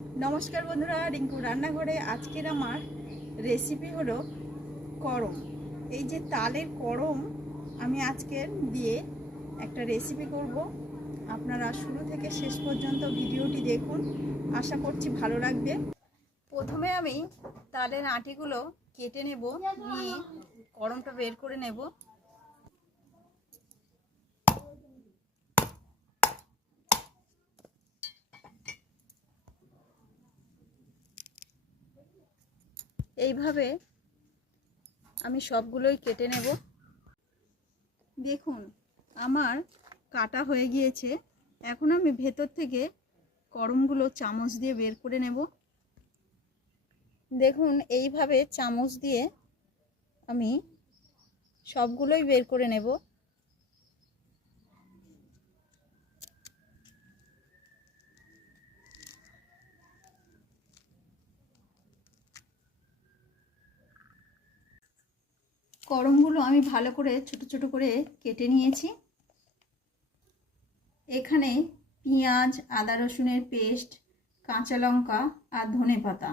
नमस्कार बंधुरा रिंकू रान्नाघरे आजकेर आमार रेसिपि हलो करम। এই যে তালের করম আমি আজকের দিয়ে একটা রেসিপি করব। আপনারা শুরু থেকে শেষ পর্যন্ত ভিডিওটি দেখুন, আশা করছি ভালো লাগবে। প্রথমে আমি তালের আটিগুলো কেটে নেব, নিয়ে করমটা বের করে নেব। এইভাবে আমি সবগুলোই কেটে নেব। দেখুন আমার কাটা হয়ে গিয়েছে। এখন আমি ভেতর থেকে করমগুলো চামচ দিয়ে বের করে নেব। দেখুন এইভাবে চামচ দিয়ে আমি সবগুলোই বের করে নেব। করমগুলো আমি ভালো করে ছোট ছোট করে কেটে নিয়েছি। এখানে পেঁয়াজ, আদা রসুনের পেস্ট, কাঁচা লঙ্কা আর ধনেপাতা।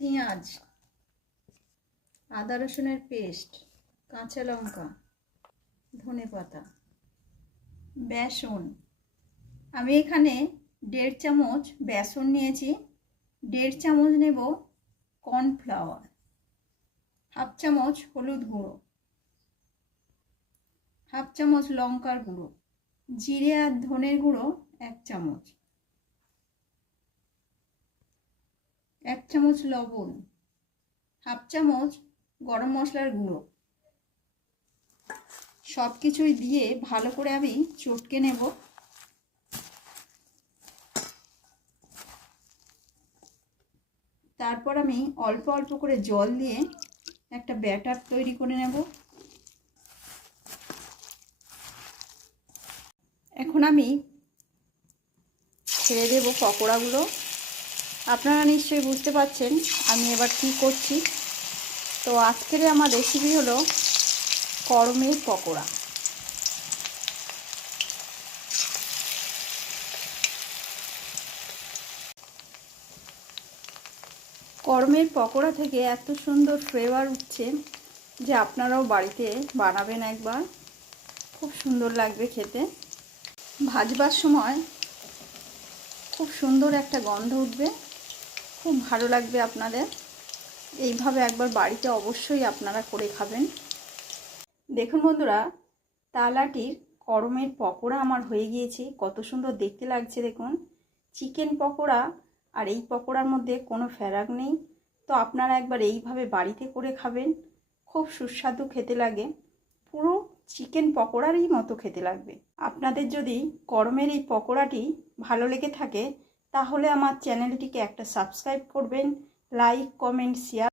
পেঁয়াজ, আদা রসুনের পেস্ট, কাঁচা লঙ্কা, ধনেপাতা, বেসন। আমি এখানে 1.5 চামচ বেসন নিয়েছি। 1.5 চামচ নেব কর্নফ্লাওয়ার, 1/2 চামচ হলুদ গুঁড়ো, 1/2 চামচ লঙ্কার গুঁড়ো, জিরে আর ধনের গুঁড়ো 1 চামচ, 1 চামচ লবণ, 1/2 চামচ গরম মশলার গুঁড়ো। সব কিছুই দিয়ে ভালো করে আমি চটকে নেব। তারপর আমি অল্প অল্প করে জল দিয়ে একটা ব্যাটার তৈরি করে নেব। এখন আমি ছেড়ে দেব পকোড়াগুলো। আপনারা নিশ্চয়ই বুঝতে পারছেন আমি এবার কী করছি। তো আজকের আমার রেসিপি হলো করমের পকোড়া। করমের পকোড়া থেকে এত সুন্দর ফ্লেভার উঠছে যে আপনারাও বাড়িতে বানাবেন একবার, খুব সুন্দর লাগবে খেতে। ভাজবার সময় খুব সুন্দর একটা গন্ধ উঠবে, খুব ভালো লাগবে আপনাদের। এইভাবে একবার বাড়িতে অবশ্যই আপনারা করে খাবেন। দেখুন বন্ধুরা, তালাটির করমের পকোড়া আমার হয়ে গিয়েছে। কত সুন্দর দেখতে লাগছে দেখুন। চিকেন পকোড়া আর এই পকোড়ার মধ্যে কোনো ফারাক নেই। তো আপনারা একবার এইভাবে বাড়িতে করে খাবেন, খুব সুস্বাদু খেতে লাগে, পুরো চিকেন পকোড়ারই মতো খেতে লাগবে। আপনাদের যদি করমের এই পকোড়াটি ভালো লেগে থাকে তাহলে আমার চ্যানেলটিকে একটা সাবস্ক্রাইব করবেন, লাইক, কমেন্ট, শেয়ার